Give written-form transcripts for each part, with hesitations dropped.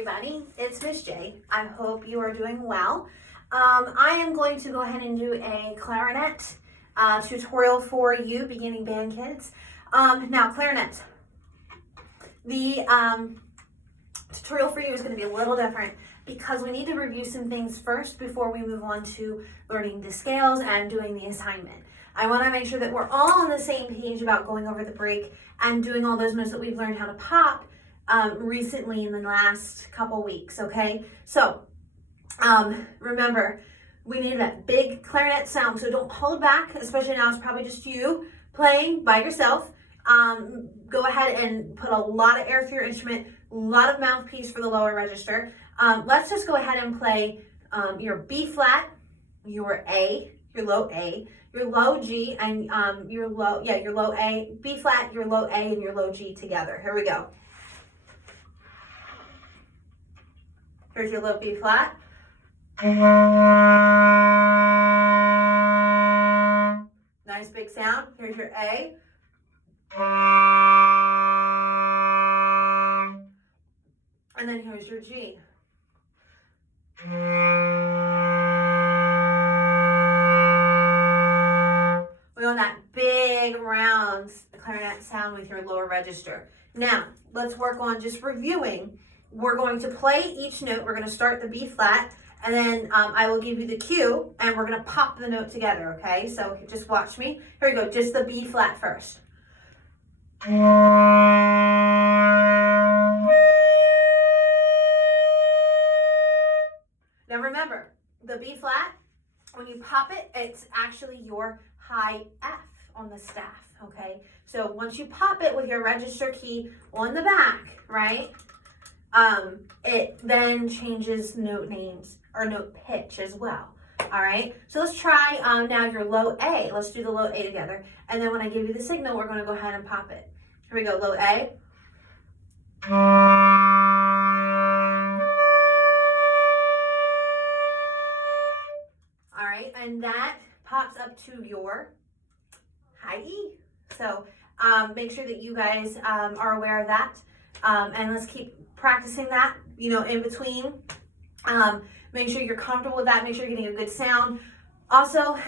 everybody, it's Miss J. I hope you are doing well. I am going to go ahead and do a clarinet tutorial for you, beginning band kids. Now, clarinet. The tutorial for you is going to be a little different because we need to review some things first before we move on to learning the scales and doing the assignment. I want to make sure that we're all on the same page about going over the break and doing all those notes that we've learned how to pop recently in the last couple weeks, okay? So, remember, we need that big clarinet sound, so don't hold back, especially now it's probably just you playing by yourself. Go ahead and put a lot of air through your instrument, a lot of mouthpiece for the lower register. Let's just go ahead and play your B flat, your A, your low A, your low G, and your low A, B flat, your low A, and your low G together. Here we go. Here's your low B flat. Nice big sound. Here's your A. And then here's your G. We want that big round clarinet sound with your lower register. Now, let's work on just reviewing. We're going to play each note. We're going to start the B flat, and then I will give you the cue, and we're going to pop the note together, okay? So just watch me. Here we go, just the B flat first. Now remember, the B flat, when you pop it, it's actually your high F on the staff, okay? So once you pop it with your register key on the back, right? It then changes note names or note pitch as well. All right, so let's try now your low A. Let's do the low A together. And then when I give you the signal, we're going to go ahead and pop it. Here we go, low A. All right, and that pops up to your high E. So make sure that you guys are aware of that. And let's keep practicing that, you know, in between. Make sure you're comfortable with that. Make sure you're getting a good sound. Also,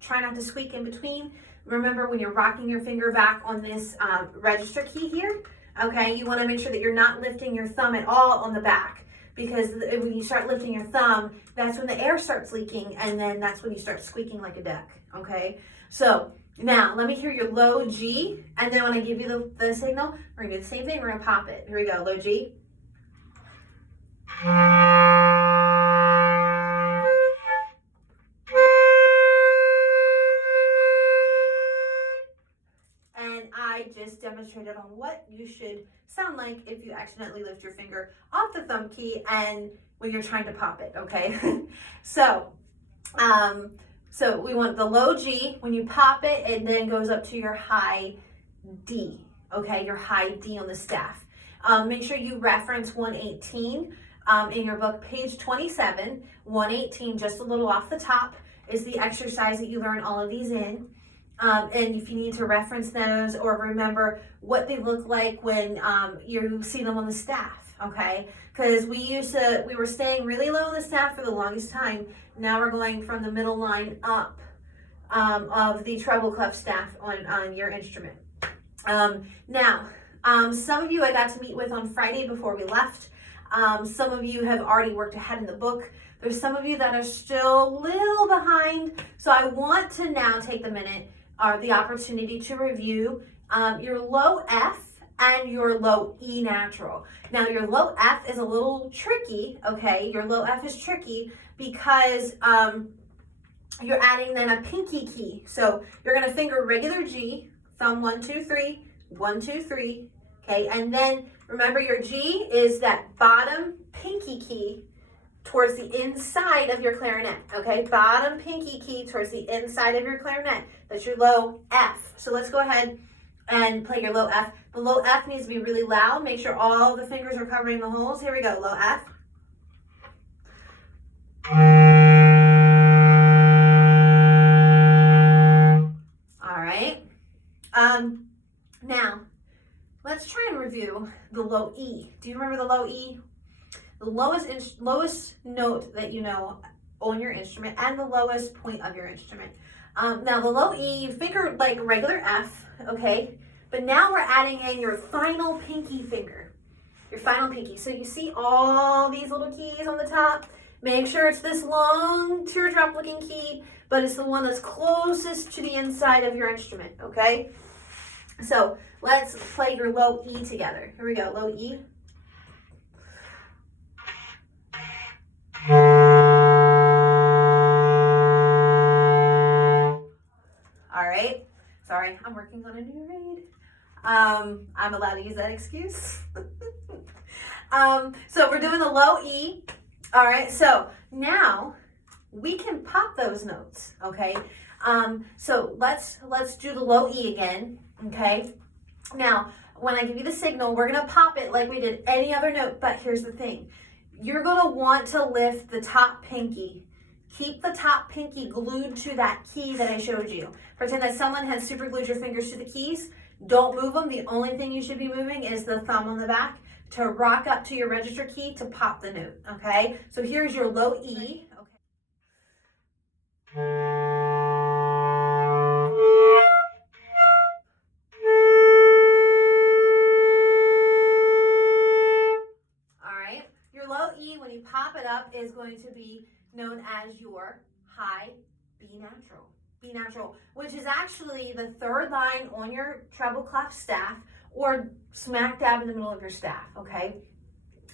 try not to squeak in between. Remember, when you're rocking your finger back on this register key here, okay, you want to make sure that you're not lifting your thumb at all on the back, because when you start lifting your thumb, that's when the air starts leaking, and then that's when you start squeaking like a duck, okay? So now let me hear your low G, and then when I give you the signal, we're gonna do the same thing. We're gonna pop it. Here we go, low G. And I just demonstrated on what you should sound like if you accidentally lift your finger off the thumb key and when you're trying to pop it, okay? So we want the low G. When you pop it, it then goes up to your high D, okay? Your high D on the staff. Make sure you reference 118 in your book, page 27. 118, just a little off the top, is the exercise that you learn all of these in. And if you need to reference those or remember what they look like when you see them on the staff, okay? Because we were staying really low on the staff for the longest time. Now we're going from the middle line up of the treble clef staff on your instrument. Now, some of you I got to meet with on Friday before we left. Some of you have already worked ahead in the book. There's some of you that are still a little behind. So I want to now take the minute or the opportunity to review your low F and your low E natural. Now your low F is a little tricky, okay? Your low F is tricky because you're adding then a pinky key. So you're gonna finger regular G, thumb 1, 2, 3, 1, 2, 3, okay? And then remember your G is that bottom pinky key towards the inside of your clarinet, okay? Bottom pinky key towards the inside of your clarinet. That's your low F. So let's go ahead and play your low F. The low F needs to be really loud. Make sure all the fingers are covering the holes. Here we go, low F. All right. Now, let's try and review the low E. Do you remember the low E? the lowest note that you know on your instrument and the lowest point of your instrument. Now the low E, you finger like regular F, okay? But now we're adding in your final pinky finger, your final pinky. So you see all these little keys on the top? Make sure it's this long teardrop looking key, but it's the one that's closest to the inside of your instrument, okay? So let's play your low E together. Here we go, low E. All right, sorry, I'm working on a new read. I'm allowed to use that excuse. So we're doing the low E. All right, so now we can pop those notes, okay? So let's do the low E again, okay? Now, when I give you the signal, we're gonna pop it like we did any other note, but here's the thing. You're gonna want to lift the top pinky. Keep the top pinky glued to that key that I showed you. Pretend that someone has super glued your fingers to the keys. Don't move them. The only thing you should be moving is the thumb on the back to rock up to your register key to pop the note, okay? So here's your low E. Okay. All right, your low E, when you pop it up, is going to be known as your high B natural. B natural, which is actually the third line on your treble clef staff or smack dab in the middle of your staff, okay?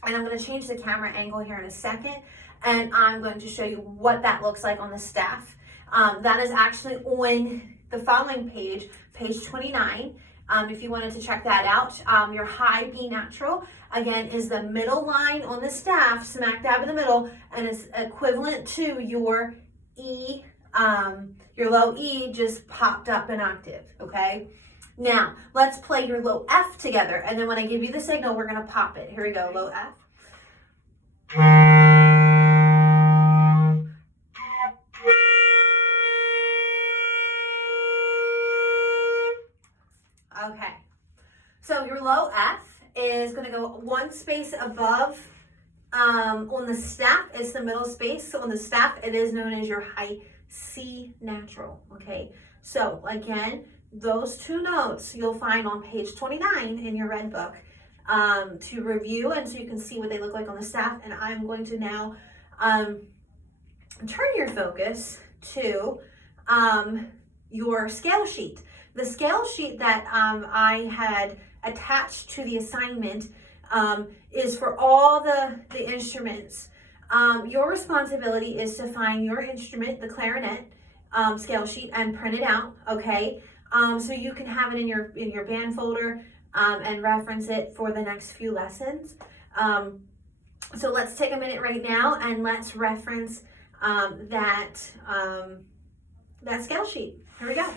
And I'm going to change the camera angle here in a second, and I'm going to show you what that looks like on the staff. That is actually on the following page, page 29. If you wanted to check that out, your high B natural, again, is the middle line on the staff, smack dab in the middle, and it's equivalent to your E, your low E just popped up an octave, okay? Now, let's play your low F together, and then when I give you the signal, we're gonna pop it. Here we go, low F. Okay, so your low F is gonna go one space above on the staff. It's the middle space. So on the staff, it is known as your high C natural, okay? So again, those two notes you'll find on page 29 in your red book to review, and so you can see what they look like on the staff. And I'm going to now turn your focus to your scale sheet. The scale sheet that I had attached to the assignment is for all the instruments. Your responsibility is to find your instrument, the clarinet scale sheet, and print it out, okay? So you can have it in your band folder and reference it for the next few lessons. So let's take a minute right now and let's reference that scale sheet. Here we go.